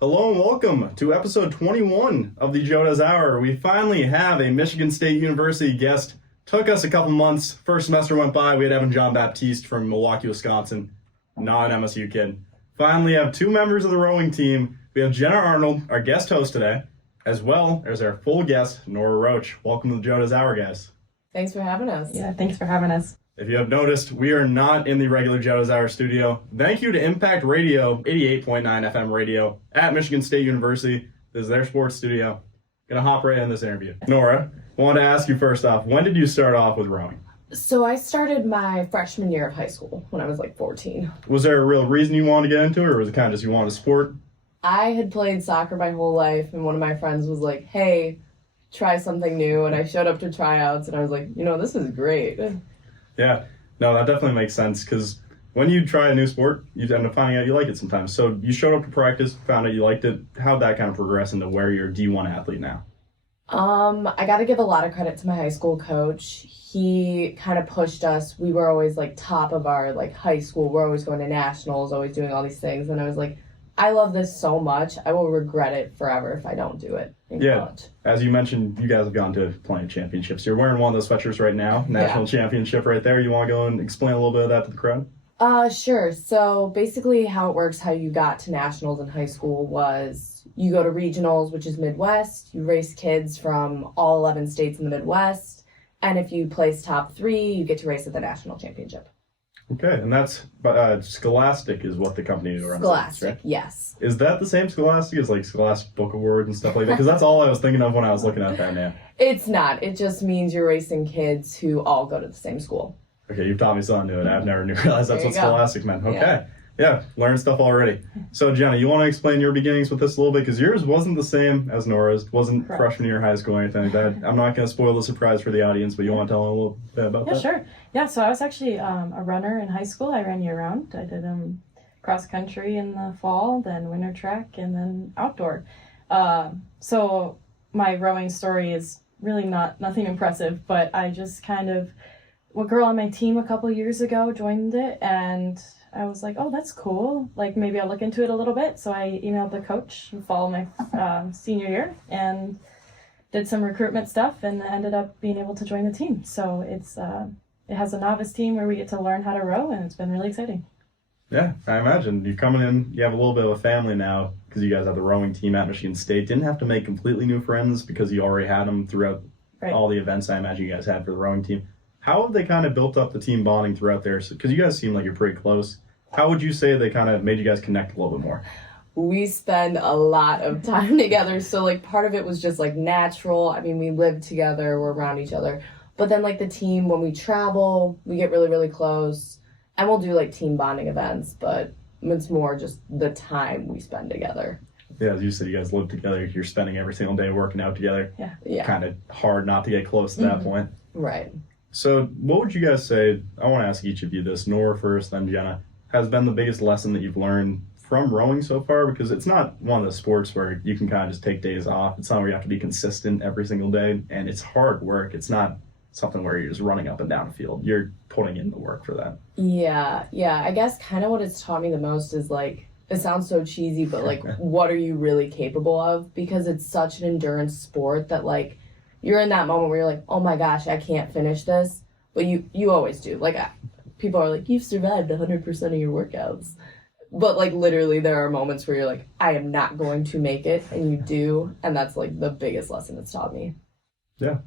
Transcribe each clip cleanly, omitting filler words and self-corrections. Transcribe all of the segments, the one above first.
Hello and welcome to episode 21 of the Shoutouts Hour. We finally have a Michigan State University guest. Took us a couple months. First semester went by. We had Evan John Baptiste from Milwaukee, Wisconsin. Not an MSU kid. Finally have two members of the rowing team. We have Jenna Arnold, our guest host today, as well as our full guest, Nora Roche. Welcome to the Shoutouts Hour, guys. Thanks for having us. Yeah, thanks for having us. If you have noticed, we are not in the regular Shoutouts Hour studio. Thank you to Impact Radio, 88.9 FM radio at Michigan State University. This is their sports studio. Gonna hop right in this interview. Nora, I wanted to ask you first off, when did you start off with rowing? So I started my freshman year of high school when I was like 14. Was there a real reason you wanted to get into it, or was it kind of just you wanted a sport? I had played soccer my whole life, and one of my friends was like, hey, try something new. And I showed up to tryouts, and I was like, this is great. Yeah, no, that definitely makes sense, because when you try a new sport, you end up finding out you like it sometimes. So you showed up to practice, found out you liked it. How'd that kind of progress into where you're a D1 athlete now? I got to give a lot of credit to my high school coach. He kind of pushed us. We were always like top of our like high school. We're always going to nationals, always doing all these things. And I was like, I love this so much. I will regret it forever if I don't do it in college. As you mentioned, you guys have gone to plenty of championships. You're wearing one of those sweatshirts right now, national championship right there. You want to go and explain a little bit of that to the crowd? Sure. So basically how it works, how you got to nationals in high school was you go to regionals, which is Midwest. You race kids from all 11 states in the Midwest. And if you place top 3, you get to race at the national championship. Okay, and that's Scholastic is what the company runs. Scholastic, right? Yes. Is that the same Scholastic as like Scholastic Book Award and stuff like that? Because that's all I was thinking of when I was looking at that name. It's not. It just means you're racing kids who all go to the same school. Okay, you've taught me something new, and I've never realized that's what Scholastic meant. Okay, yeah, learn stuff already. So Jenna, you want to explain your beginnings with this a little bit? Because yours wasn't the same as Nora's, wasn't Correct. Freshman year of high school or anything like that. I'm not going to spoil the surprise for the audience, but you want to tell them a little bit about that? Yeah, sure. Yeah, so I was actually a runner in high school. I ran year-round. I did cross country in the fall, then winter track, and then outdoor. So my rowing story is really nothing impressive, but I just kind of, a girl on my team a couple years ago joined it, and I was like, oh, that's cool. Like, maybe I'll look into it a little bit. So I emailed the coach in fall of my senior year and did some recruitment stuff and ended up being able to join the team. So it has a novice team where we get to learn how to row, and it's been really exciting. Yeah, I imagine. You're coming in, you have a little bit of a family now because you guys have the rowing team at Michigan State. Didn't have to make completely new friends because you already had them throughout all the events I imagine you guys had for the rowing team. How have they kind of built up the team bonding throughout there? Because you guys seem like you're pretty close. How would you say they kind of made you guys connect a little bit more? We spend a lot of time together. So like part of it was just like natural. I mean, we live together, we're around each other. But then like the team, when we travel, we get really, really close. And we'll do like team bonding events, but it's more just the time we spend together. Yeah, as you said, you guys live together. You're spending every single day working out together. Yeah. Kind of hard not to get close to that point. Right. So what would you guys say, I want to ask each of you this, Nora first, then Jenna, has been the biggest lesson that you've learned from rowing so far? Because it's not one of the sports where you can kind of just take days off. It's not where you have to be consistent every single day, and it's hard work. It's not something where you're just running up and down a field. You're putting in the work for that. Yeah. I guess kind of what it's taught me the most is like, it sounds so cheesy, but like, what are you really capable of? Because it's such an endurance sport that like, you're in that moment where you're like, oh my gosh, I can't finish this. But you always do. Like, people are like, you've survived 100% of your workouts. But like, literally, there are moments where you're like, I am not going to make it. And you do. And that's like the biggest lesson it's taught me. Yeah.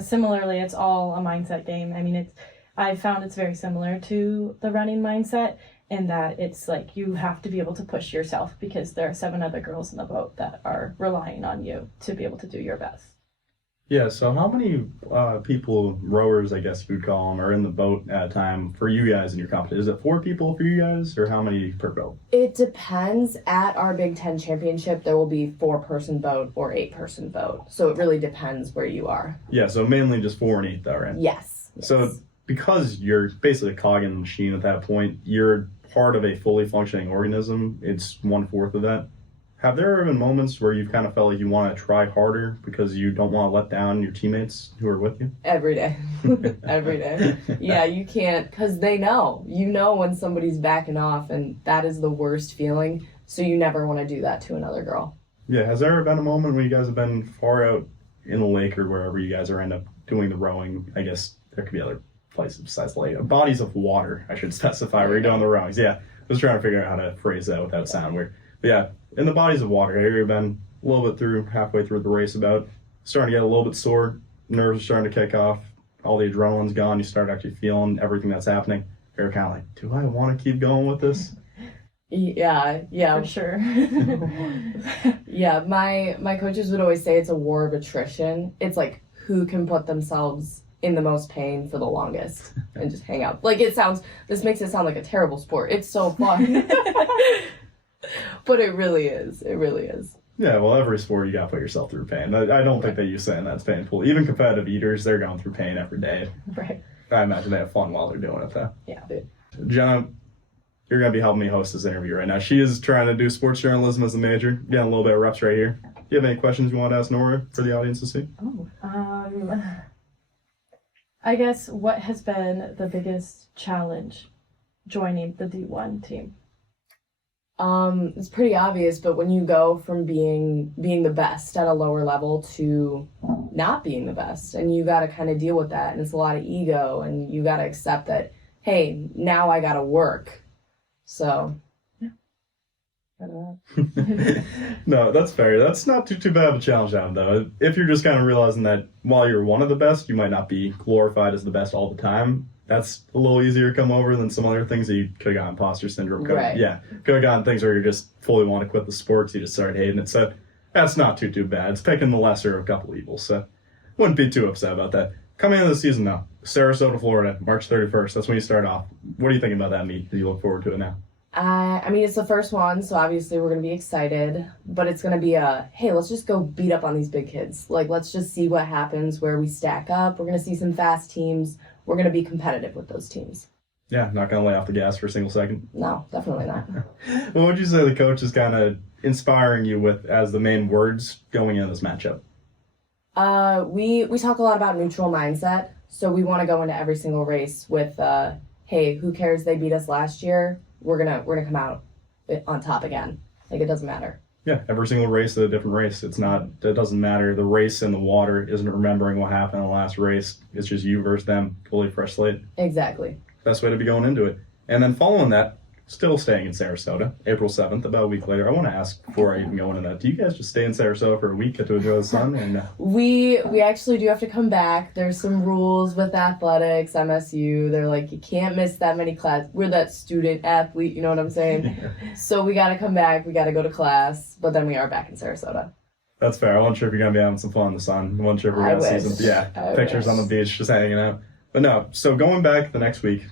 Similarly, it's all a mindset game. I mean, I found it's very similar to the running mindset in that it's like you have to be able to push yourself because there are 7 other girls in the boat that are relying on you to be able to do your best. Yeah, so how many people, rowers, I guess you would call them, are in the boat at a time for you guys in your competition? Is it 4 people for you guys, or how many per boat? It depends. At our Big Ten championship, there will be 4-person boat or 8-person boat. So it really depends where you are. Yeah, so mainly just 4 and 8 though, right? Yes. So because you're basically a cog in the machine at that point, you're part of a fully functioning organism. It's 1/4 of that. Have there ever been moments where you've kind of felt like you want to try harder because you don't want to let down your teammates who are with you? Every day. Every day. Yeah, you can't, because they know. You know when somebody's backing off, and that is the worst feeling, So you never want to do that to another girl. Yeah, has there ever been a moment when you guys have been far out in the lake or wherever you guys are end up doing the rowing? I guess there could be other places besides the lake. Bodies of water, I should specify, where you're doing the rowings. Yeah, I was trying to figure out how to phrase that without sounding weird. But yeah, in the bodies of water, have you ever been a little bit halfway through the race about, starting to get a little bit sore, nerves are starting to kick off, all the adrenaline's gone, you start actually feeling everything that's happening. You're kind of like, do I want to keep going with this? Yeah, For sure. yeah. My coaches would always say it's a war of attrition. It's like who can put themselves in the most pain for the longest and just hang out. Like this makes it sound like a terrible sport. It's so fun. But it really is. It really is. Yeah, well, every sport you gotta put yourself through pain. I don't think that you saying that's painful. Even competitive eaters, they're going through pain every day. Right. I imagine they have fun while they're doing it, though. Yeah. Jenna, you're going to be helping me host this interview right now. She is trying to do sports journalism as a major. Getting a little bit of reps right here. Do you have any questions you want to ask Nora for the audience to see? I guess what has been the biggest challenge joining the D1 team? It's pretty obvious, but when you go from being the best at a lower level to not being the best, and you got to kind of deal with that, and it's a lot of ego, and you got to accept that, hey, now I got to work. So, yeah. No, that's fair. That's not too bad of a challenge now, though. If you're just kind of realizing that while you're one of the best, you might not be glorified as the best all the time. That's a little easier to come over than some other things that you could have gotten imposter syndrome. Right. Yeah, could have gotten things where you just fully want to quit the sport, so you just start hating it. So that's not too bad. It's picking the lesser of a couple evils, so wouldn't be too upset about that. Coming into the season now, Sarasota, Florida, March 31st. That's when you start off. What are you thinking about that meet? Do you look forward to it now? I mean, it's the first one, so obviously we're going to be excited, but it's going to be hey, let's just go beat up on these big kids. Like, let's just see what happens, where we stack up. We're going to see some fast teams. We're going to be competitive with those teams. Yeah, not going to lay off the gas for a single second. No, definitely not. What would you say the coach is kind of inspiring you with as the main words going into this matchup? We talk a lot about neutral mindset, so we want to go into every single race with, hey, who cares they beat us last year? We're gonna come out on top again. Like, it doesn't matter. Yeah, every single race is a different race. It doesn't matter. The race in the water isn't remembering what happened in the last race. It's just you versus them, totally fresh slate. Exactly. Best way to be going into it. And then following that, still staying in Sarasota, April 7th, about a week later. I want to ask, before I even go into that, do you guys just stay in Sarasota for a week, get to enjoy the sun? Or no? We actually do have to come back. There's some rules with athletics, MSU. They're like, you can't miss that many classes. We're that student athlete, you know what I'm saying? Yeah. So we got to come back. We got to go to class. But then we are back in Sarasota. That's fair. I wasn't sure if you're going to be having some fun in the sun. I wasn't sure if we're going to see some pictures on the beach just hanging out. But no, so going back the next week,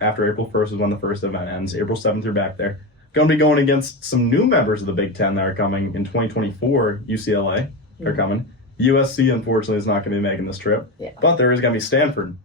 after April 1st is when the first event ends. April 7th, you're back there. Going to be going against some new members of the Big Ten that are coming in 2024. UCLA are coming. USC, unfortunately, is not going to be making this trip. Yeah. But there is going to be Stanford,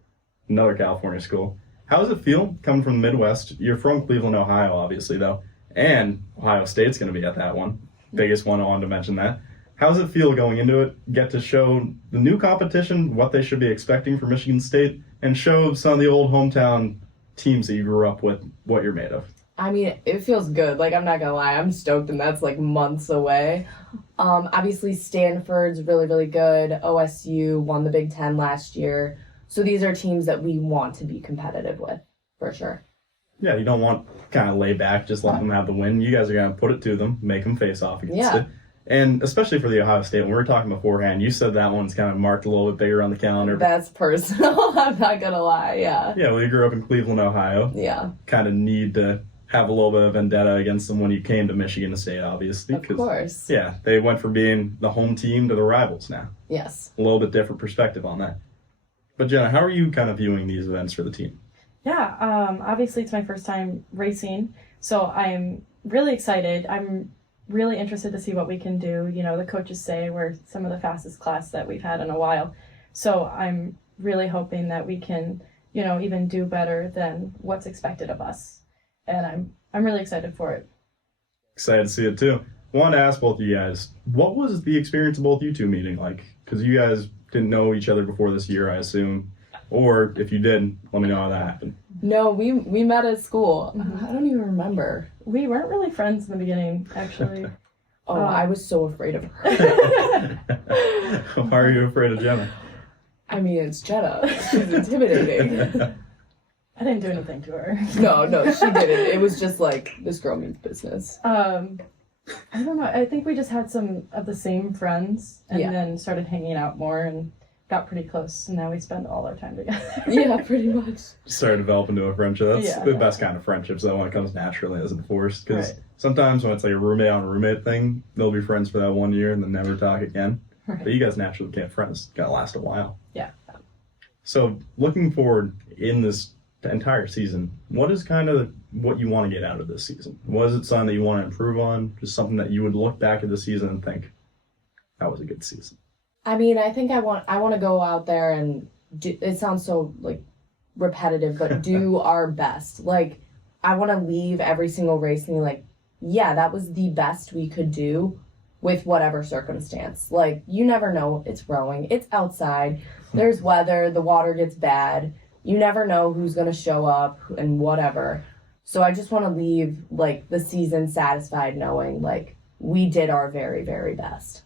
another California school. How does it feel coming from the Midwest? You're from Cleveland, Ohio, obviously, though. And Ohio State's going to be at that one. Biggest one, I wanted to mention that. How does it feel going into it? Get to show the new competition what they should be expecting for Michigan State and show some of the old hometown teams that you grew up with what you're made of. I mean, it feels good. Like, I'm not gonna lie, I'm stoked, and that's like months away. Obviously Stanford's really, really good. OSU won the Big Ten last year. So these are teams that we want to be competitive with, for sure. Yeah, you don't want kind of lay back, just let them have the win. You guys are gonna put it to them, make them face off against it. And especially for the Ohio State, when we were talking beforehand, you said that one's kind of marked a little bit bigger on the calendar. That's personal, I'm not gonna lie, yeah. Yeah, well, you grew up in Cleveland, Ohio. Yeah. Kind of need to have a little bit of vendetta against them when you came to Michigan State, obviously. Of course. Yeah, they went from being the home team to the rivals now. Yes. A little bit different perspective on that. But Jenna, how are you kind of viewing these events for the team? Yeah, obviously it's my first time racing, so I'm really excited. I'm really interested to see what we can do. You know, the coaches say we're some of the fastest class that we've had in a while. So I'm really hoping that we can, you know, even do better than what's expected of us. And I'm really excited for it. Excited to see it too. I wanted to ask both of you guys, what was the experience of both you two meeting like? Because you guys didn't know each other before this year, I assume. Or if you did, let me know how that happened. No, we met at school. Mhm. I don't even remember. We weren't really friends in the beginning, actually. Oh, I was so afraid of her. Why are you afraid of Jenna? I mean, it's Jenna. She's intimidating. I didn't do anything to her. No, she didn't. It was just like, this girl means business. I don't know. I think we just had some of the same friends and Yeah. then started hanging out more and got pretty close. And now we spend all our time together. Yeah, pretty much. Start developing into a friendship. That's Yeah. the best kind of friendships, though, when it comes naturally, isn't forced. Because Right. sometimes when it's like a roommate on roommate thing, they'll be friends for that 1 year and then never talk again. Right. But you guys naturally can't friends. Gotta last a while. Yeah. So looking forward in this entire season, what is kind of what you want to get out of this season? Was it something that you want to improve on? Just something that you would look back at the season and think, that was a good season? I mean, I think I want to go out there and do, it sounds so like repetitive, but do our best. Like, I want to leave every single race thinking like, yeah, that was the best we could do with whatever circumstance. Like, you never know. It's rowing. It's outside. There's weather. The water gets bad. You never know who's going to show up and whatever. So I just want to leave like the season satisfied knowing like we did our very, very best.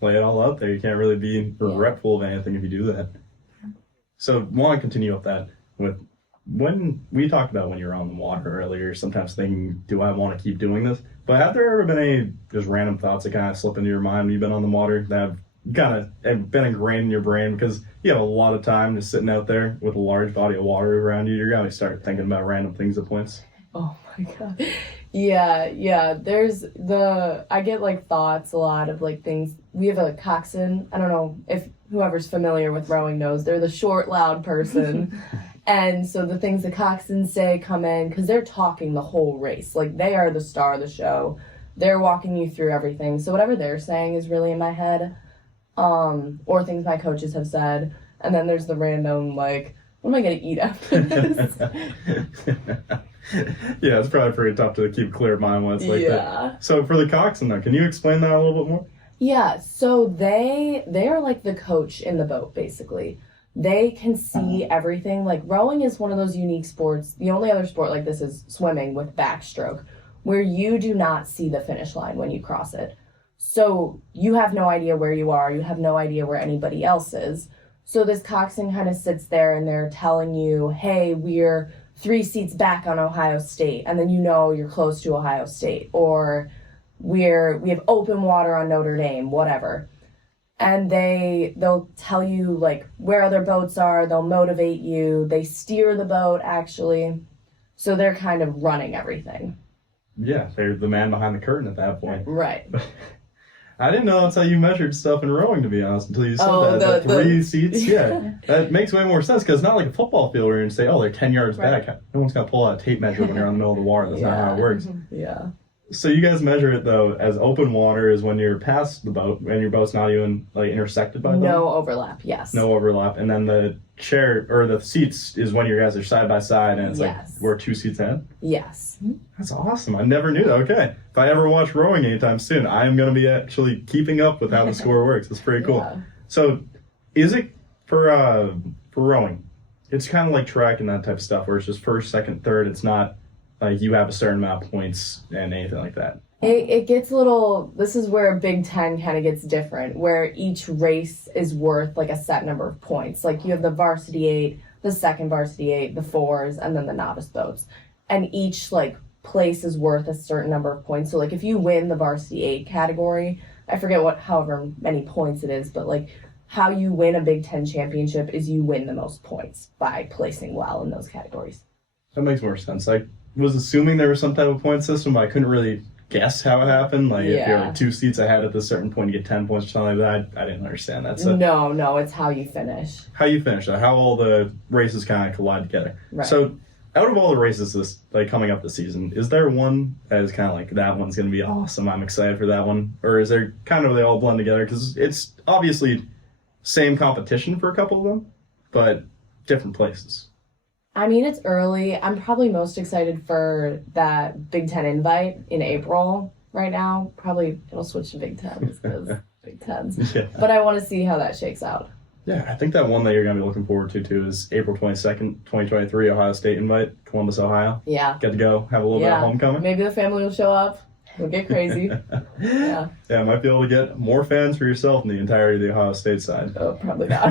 Lay it all out there. You can't really be regretful of anything if you do that. So want to continue up that with when we talked about when you were on the water earlier, sometimes thinking, do I want to keep doing this? But have there ever been any just random thoughts that kind of slip into your mind when you've been on the water that have kind of been ingrained in your brain because you have a lot of time just sitting out there with a large body of water around you? You're going to start thinking about random things at points. Oh my god. Yeah. I get like thoughts a lot of like things. We have a coxswain. I don't know if whoever's familiar with rowing knows. They're the short, loud person. And so the things the coxswains say come in because they're talking the whole race. Like they are the star of the show. They're walking you through everything. So whatever they're saying is really in my head. Or things my coaches have said. And then there's the random like, what am I going to eat after this? Yeah, it's probably pretty tough to keep a clear mind when it's like Yeah. that. So for the coxswain, though, can you explain that a little bit more? Yeah, so they are like the coach in the boat, basically. They can see everything. Like rowing is one of those unique sports. The only other sport like this is swimming with backstroke, where you do not see the finish line when you cross it. So you have no idea where you are. You have no idea where anybody else is. So this coxswain kind of sits there and they're telling you, hey, we're 3 seats back on Ohio State. And then you know you're close to Ohio State. Or we have open water on Notre Dame, whatever. And they'll tell you like where other boats are. They'll motivate you. They steer the boat, actually. So they're kind of running everything. Yeah, they're the man behind the curtain at that point. Right. I didn't know that's how you measured stuff in rowing, to be honest, until you said that. the 3 seats, yeah. That makes way more sense, because it's not like a football field where you're going to say, oh, they're 10 yards back. No one's going to pull out a tape measure when you're in the middle of the water. That's not how it works. Yeah. So you guys measure it, though, as open water is when you're past the boat, and your boat's not even like intersected by the boat? No overlap, yes. No overlap. And then the chair, or the seats, is when you guys are side by side, and it's like, we're 2 seats ahead? Yes. That's awesome. I never knew that. Okay. If I ever watch rowing anytime soon, I am going to be actually keeping up with how the score works. That's pretty cool. Yeah. So, is it for rowing? It's kind of like track and that type of stuff, where it's just first, second, third. It's not like you have a certain amount of points and anything like that. It gets a little, this is where Big Ten kind of gets different, where each race is worth like a set number of points. Like you have the varsity 8, the second varsity 8, the 4s, and then the novice boats. And each like place is worth a certain number of points. So like if you win the varsity 8 category, I forget however many points it is, but like how you win a Big Ten championship is you win the most points by placing well in those categories. That makes more sense. I was assuming there was some type of point system, but I couldn't really guess how it happened. Like if you're like 2 seats ahead at a certain point, you get 10 points or something like that. I didn't understand that. So No, it's how you finish. How you finish that, how all the races kind of collide together. Right. So out of all the races this like coming up this season, is there one that is kind of like, that one's going to be awesome, I'm excited for that one? Or is there kind of they all blend together? Because it's obviously same competition for a couple of them, but different places. I mean, it's early. I'm probably most excited for that Big Ten invite in April right now. Probably it'll switch to Big Tens because Big Tens. Yeah. But I want to see how that shakes out. Yeah, I think that one that you're going to be looking forward to, too, is April 22nd, 2023, Ohio State invite, Columbus, Ohio. Yeah. Get to go, have a little bit of homecoming. Maybe the family will show up. We'll get crazy. Yeah. Yeah, might be able to get more fans for yourself in the entirety of the Ohio State side. Oh, probably not.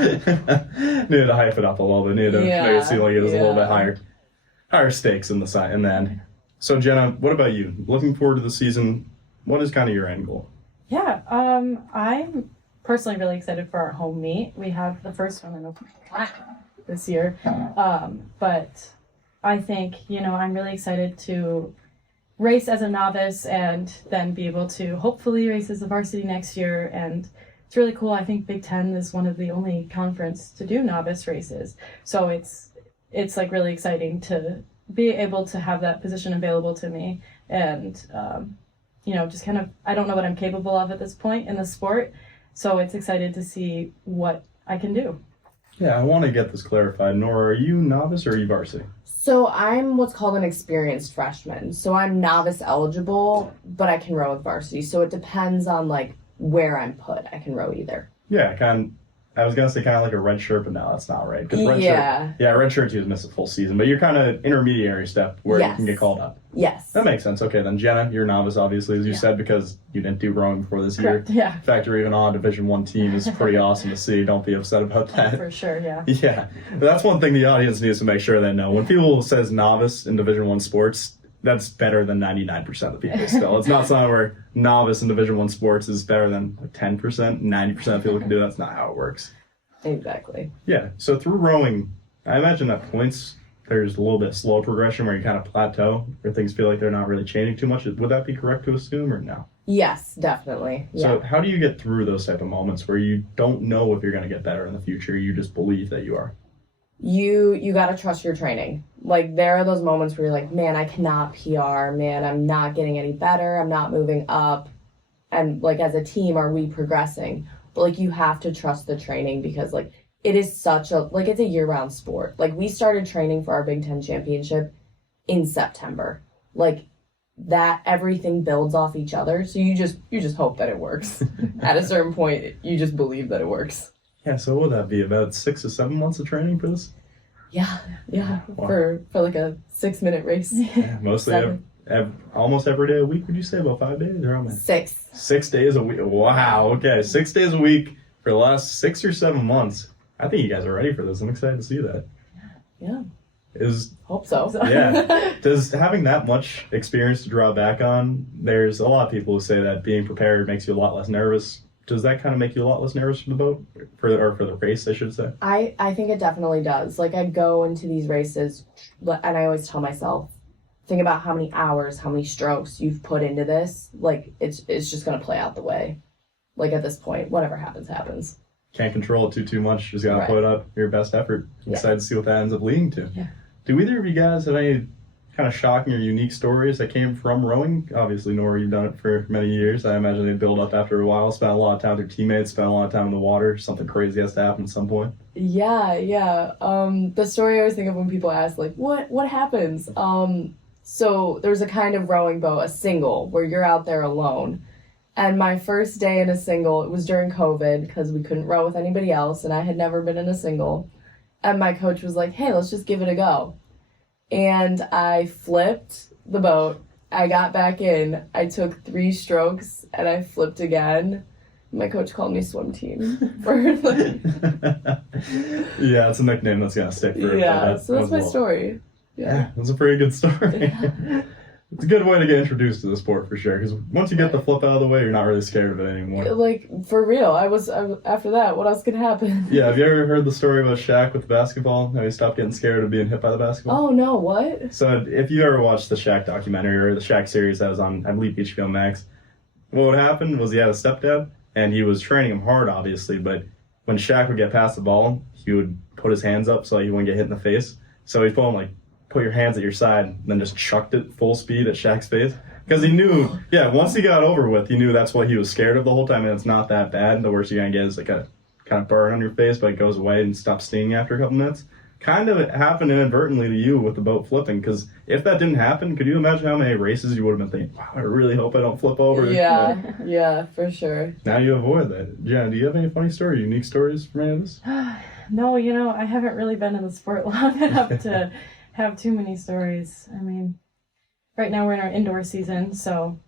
Needed to hype it up a little bit. Needed to make it seem like it was a little bit higher stakes in the end. So, Jenna, what about you? Looking forward to the season, what is kind of your end goal? Yeah, I'm personally really excited for our home meet. We have the first one in this year. But I think, I'm really excited to race as a novice and then be able to hopefully race as a varsity next year. And it's really cool. I think Big Ten is one of the only conference to do novice races. So it's like really exciting to be able to have that position available to me. And, just kind of, I don't know what I'm capable of at this point in the sport. So it's excited to see what I can do. Yeah, I want to get this clarified. Nora, are you novice or are you varsity? So I'm what's called an experienced freshman. So I'm novice eligible, but I can row with varsity. So it depends on where I'm put. I can row either. Yeah, I was going to say kind of like a red shirt, but no, that's not right. Red shirt, you miss a full season, but you're kind of intermediary step where you can get called up. Yes. That makes sense. Okay, then Jenna, you're a novice, obviously, as you said, because you didn't do rowing before this Correct, year. yeah. The fact you're even on a Division I team is pretty awesome to see. Don't be upset about that. For sure, yeah. Yeah, but that's one thing the audience needs to make sure they know. When people says novice in Division I sports, that's better than 99% of the people still. It's not something where novice in Division I sports is better than 10%, 90% of people can do that. That's not how it works. Exactly. Yeah, so through rowing, I imagine at points there's a little bit slow progression where you kind of plateau, where things feel like they're not really changing too much. Would that be correct to assume or no? Yes, definitely. Yeah. So how do you get through those type of moments where you don't know if you're going to get better in the future, you just believe that you are? You got to trust your training. There are those moments where you're like, man, I cannot PR, man, I'm not getting any better, I'm not moving up. And as a team, are we progressing? But you have to trust the training because it is such a it's a year-round sport. We started training for our Big Ten championship in September. That everything builds off each other. So you just hope that it works. At a certain point, you just believe that it works. Yeah, so what would that be, about 6 or 7 months of training for this? Yeah. Wow. For a 6-minute race. Yeah, mostly almost every day a week, would you say? About 5 days? Around that? 6. 6 days a week. Wow, okay. 6 days a week for the last 6 or 7 months. I think you guys are ready for this. I'm excited to see that. Yeah. Hope so. Yeah. Does having that much experience to draw back on, there's a lot of people who say that being prepared makes you a lot less nervous. Does that kind of make you a lot less nervous for the boat? For the race, I should say? I think it definitely does. I go into these races, and I always tell myself, think about how many hours, how many strokes you've put into this. It's just going to play out the way. At this point, whatever happens, happens. Can't control it too much. Just got to put up your best effort. Excited to see what that ends up leading to. Yeah. Do either of you guys have any kind of shocking or unique stories that came from rowing? Obviously, Nora, you've done it for many years. I imagine they build up after a while. Spent a lot of time with your teammates, spent a lot of time in the water. Something crazy has to happen at some point. Yeah. The story I always think of when people ask, what happens? So there's a kind of rowing boat, a single, where you're out there alone. And my first day in a single, it was during COVID because we couldn't row with anybody else, and I had never been in a single. And my coach was like, hey, let's just give it a go. And I flipped the boat. I got back in. I took 3 strokes, and I flipped again. My coach called me swim team. Yeah, it's a nickname that's going to stick for so that's my story. Yeah, that's a pretty good story. It's a good way to get introduced to the sport for sure, because once you get the flip out of the way, you're not really scared of it anymore. For real, I was after that, what else could happen? Yeah, have you ever heard the story about Shaq with the basketball? How he stopped getting scared of being hit by the basketball? Oh, no, what? So if you ever watched the Shaq documentary or the Shaq series that was on, I believe, HBO Max, what happened was he had a stepdad, and he was training him hard, obviously, but when Shaq would get past the ball, he would put his hands up so he wouldn't get hit in the face. So he'd told him, put your hands at your side, and then just chucked it full speed at Shaq's face. Because he knew, once he got over with, he knew that's what he was scared of the whole time, and it's not that bad. The worst you're going to get is a kind of burn on your face, but it goes away and stops stinging after a couple minutes. kind of happened inadvertently to you with the boat flipping, because if that didn't happen, could you imagine how many races you would have been thinking, wow, I really hope I don't flip over? Yeah, for sure. Now you avoid that. Jenna, do you have any funny story, unique stories from any of this? No, I haven't really been in the sport long enough to have too many stories. I mean, right now we're in our indoor season, so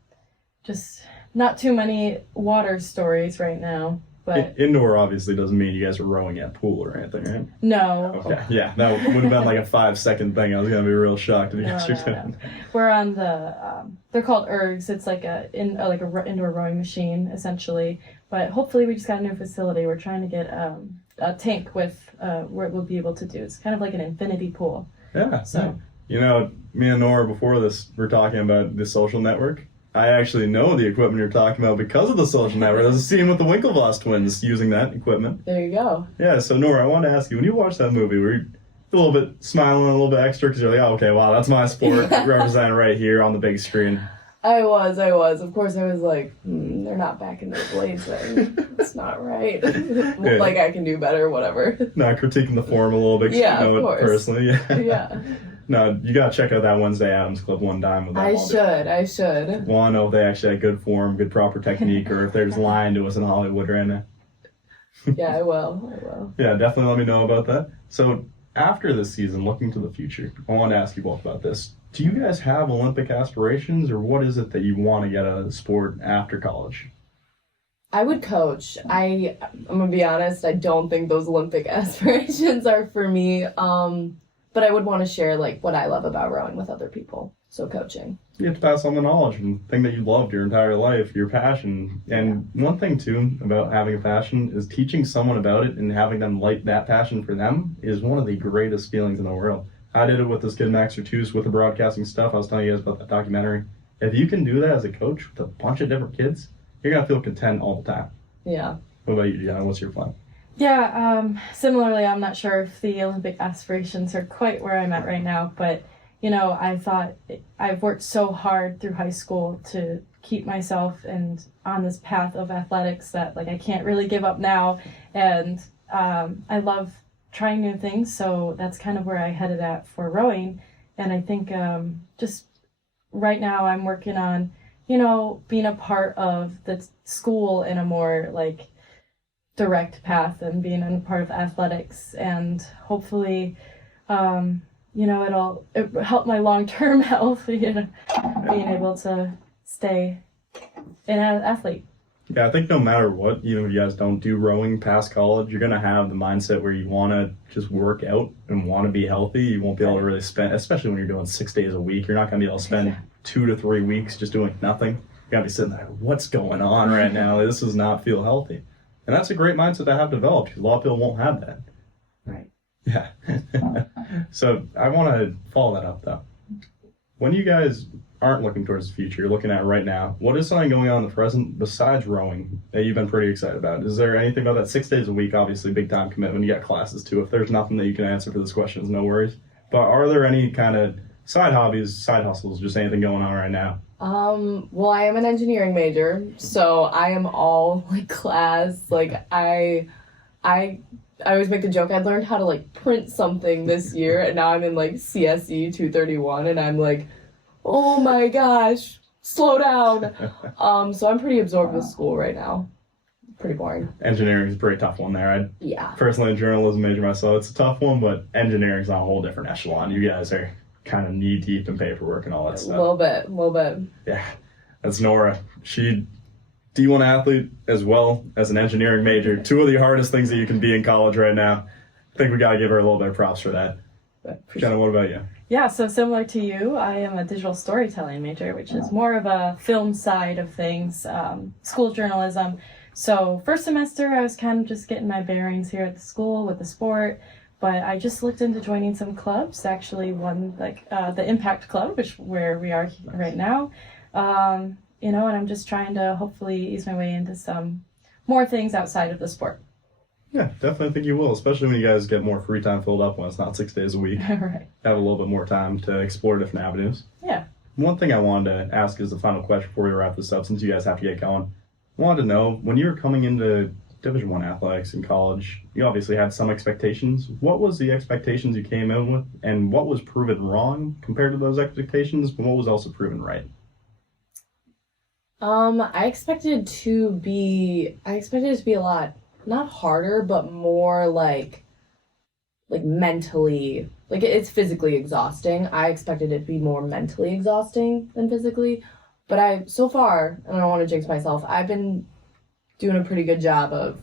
just not too many water stories right now. But Indoor obviously doesn't mean you guys are rowing at pool or anything, right? no. Okay, yeah, that would have been like a 5-second thing. I was going to be real shocked if you guys were doing No. We're on the, they're called ergs. It's like a indoor rowing machine, essentially. But hopefully we just got a new facility. We're trying to get a tank with where we'll be able to do. It's kind of like an infinity pool. Yeah. So. Me and Nora, before this, we're talking about the social network. I actually know the equipment you're talking about because of the social network. There's a scene with the Winklevoss twins using that equipment. There you go. Yeah, so Nora, I wanted to ask you, when you watched that movie, were you a little bit smiling, a little bit extra, because you're like, oh, okay, wow, that's my sport represented right here on the big screen? I was. Of course, I was like, they're not back in their blades then. It's not right. Like, I can do better, whatever. Not critiquing the form a little bit, yeah, you know of course. It personally. Yeah. No, you gotta check out that Wednesday Addams clip one time with that. I should. Want to know if they actually had good form, good proper technique, or if they're just lying to us in Hollywood right now. Yeah, I will. Yeah, definitely let me know about that. So after this season, looking to the future, I want to ask you both about this. Do you guys have Olympic aspirations, or what is it that you want to get out of the sport after college? I would coach. I'm gonna be honest, I don't think those Olympic aspirations are for me. But I would want to share like what I love about rowing with other people. So coaching. You have to pass on the knowledge and thing that you loved your entire life, your passion. And one thing too about having a passion is teaching someone about it and having them light that passion for them is one of the greatest feelings in the world. I did it with this kid Max Sertus with the broadcasting stuff. I was telling you guys about that documentary. If you can do that as a coach with a bunch of different kids, you're gonna feel content all the time. Yeah. What about you, Jenna? What's your plan? Yeah, similarly, I'm not sure if the Olympic aspirations are quite where I'm at right now, but, I thought I've worked so hard through high school to keep myself and on this path of athletics that, like, I can't really give up now, and I love trying new things, so that's kind of where I headed at for rowing, and I think just right now I'm working on, being a part of the school in a more, like, direct path and being a part of athletics, and hopefully it'll help my long-term health, being able to stay an athlete. Yeah, I think no matter what, even if you guys don't do rowing past college, you're going to have the mindset where you want to just work out and want to be healthy. You won't be able to really spend, especially when you're doing 6 days a week, you're not going to be able to spend 2 to 3 weeks just doing nothing. You're going to be sitting there, what's going on right now? This does not feel healthy. And that's a great mindset to have developed, because a lot of people won't have that. Right. Yeah. So I want to follow that up, though. When you guys aren't looking towards the future, you're looking at right now, what is something going on in the present besides rowing that you've been pretty excited about? Is there anything about that 6 days a week, obviously big time commitment, you got classes too. If there's nothing that you can answer for this question, no worries. But are there any kind of side hobbies, side hustles, just anything going on right now? Well, I am an engineering major, so I am all like class. Like I always make the joke, I learned how to like print something this year, and now I'm in like CSE 231, and I'm like, oh my gosh, slow down. So I'm pretty absorbed with school right now. Pretty boring. Engineering is a pretty tough one there. Yeah. Personally, a journalism major myself, it's a tough one, but engineering's on a whole different echelon. You guys are kind of knee deep in paperwork and all that stuff. A little bit. Yeah, that's Nora. D1 athlete as well as an engineering major. Two of the hardest things that you can be in college right now. I think we got to give her a little bit of props for that. Jenna, what about you? Yeah, so similar to you, I am a digital storytelling major, which is more of a film side of things, school journalism. So first semester, I was kind of just getting my bearings here at the school with the sport. But I just looked into joining some clubs, actually one like the Impact Club, where we are right now, and I'm just trying to hopefully ease my way into some more things outside of the sport. Yeah, definitely think you will, especially when you guys get more free time filled up when it's not 6 days a week. Right. Have a little bit more time to explore different avenues. Yeah. One thing I wanted to ask as the final question before we wrap this up, since you guys have to get going. I wanted to know, when you were coming into Division I athletics in college, you obviously had some expectations. What was the expectations you came in with, and what was proven wrong compared to those expectations, but what was also proven right? I expected it to be a lot, not harder, but more like mentally, like it's physically exhausting. I expected it to be more mentally exhausting than physically, but so far, and I don't want to jinx myself, I've been doing a pretty good job of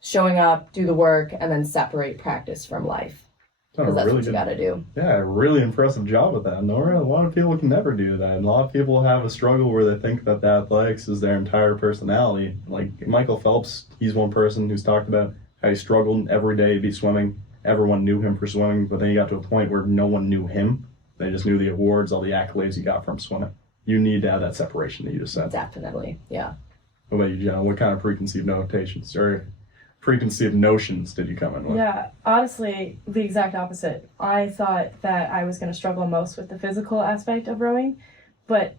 showing up, do the work, and then separate practice from life. Because that's what you gotta do. Yeah, a really impressive job with that, Nora. A lot of people can never do that. And a lot of people have a struggle where they think that the athletics is their entire personality. Like Michael Phelps, he's one person who's talked about how he struggled every day to be swimming. Everyone knew him for swimming, but then he got to a point where no one knew him. They just knew the awards, all the accolades he got from swimming. You need to have that separation that you just said. Definitely, yeah. What about you, Jenna? What kind of preconceived notations or preconceived notions did you come in with? Yeah, honestly, the exact opposite. I thought that I was going to struggle most with the physical aspect of rowing, but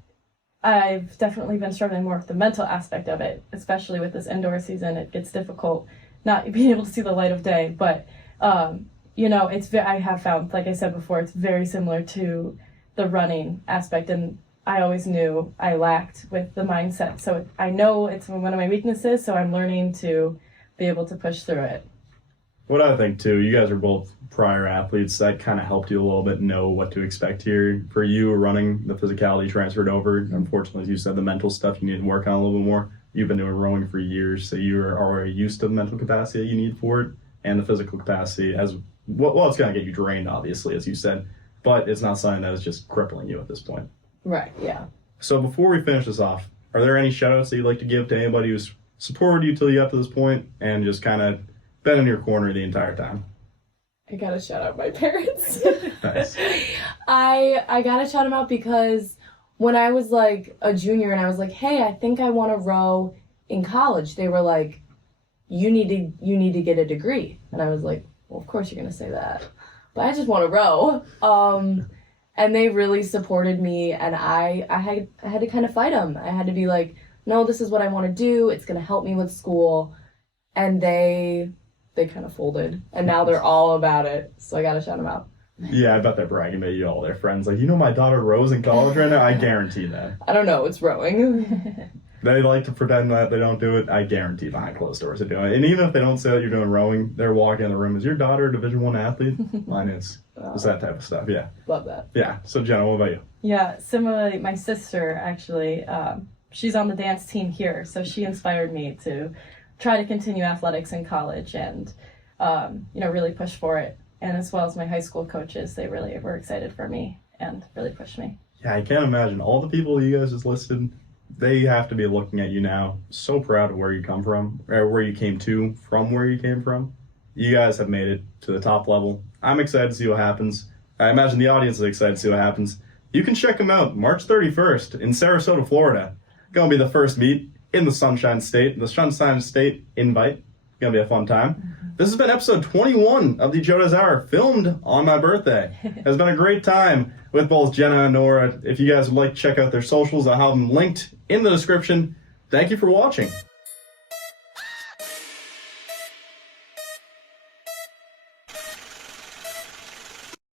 I've definitely been struggling more with the mental aspect of it, especially with this indoor season. It gets difficult not being able to see the light of day, but I have found, like I said before, it's very similar to the running aspect, and I always knew I lacked with the mindset. So I know it's one of my weaknesses, so I'm learning to be able to push through it. What I think too, you guys are both prior athletes. That kind of helped you a little bit know what to expect here. For you, running, the physicality transferred over. Unfortunately, as you said, the mental stuff you need to work on a little bit more. You've been doing rowing for years, so you're already used to the mental capacity that you need for it, and the physical capacity as well. It's going to get you drained, obviously, as you said, but it's not something that is just crippling you at this point. Right, yeah. So before we finish this off, are there any shout-outs that you'd like to give to anybody who's supported you till you got to this point and just kind of been in your corner the entire time? I gotta shout out my parents. Nice. I gotta shout them out because when I was like a junior and I was like, hey, I think I want to row in college, they were like, you need to get a degree. And I was like, well, of course you're gonna say that, but I just want to row. And they really supported me, and I had to kind of fight them. I had to be like, no, this is what I want to do. It's going to help me with school. And they kind of folded, and now they're all about it. So I got to shout them out. Yeah, I bet they're bragging about you, all their friends. Like, my daughter rows in college right now? I guarantee that. I don't know. It's rowing. They like to pretend that they don't do it. I guarantee behind closed doors they're doing it. And even if they don't say that you're doing rowing, they're walking in the room. Is your daughter a Division I athlete? Mine is. It's that type of stuff, yeah. Love that. Yeah. So, Jenna, what about you? Yeah, similarly, my sister, actually, she's on the dance team here, so she inspired me to try to continue athletics in college and, really push for it. And as well as my high school coaches, they really were excited for me and really pushed me. Yeah, I can't imagine. All the people you guys just listed, they have to be looking at you now, so proud of where you come from, or where you came to from where you came from. You guys have made it to the top level. I'm excited to see what happens. I imagine the audience is excited to see what happens. You can check them out March 31st in Sarasota, Florida. Going to be the first meet in the Sunshine State. The Sunshine State invite. Going to be a fun time. This has been episode 21 of the JoDoes Hour, filmed on my birthday. It's been a great time with both Jenna and Nora. If you guys would like to check out their socials, I'll have them linked in the description. Thank you for watching.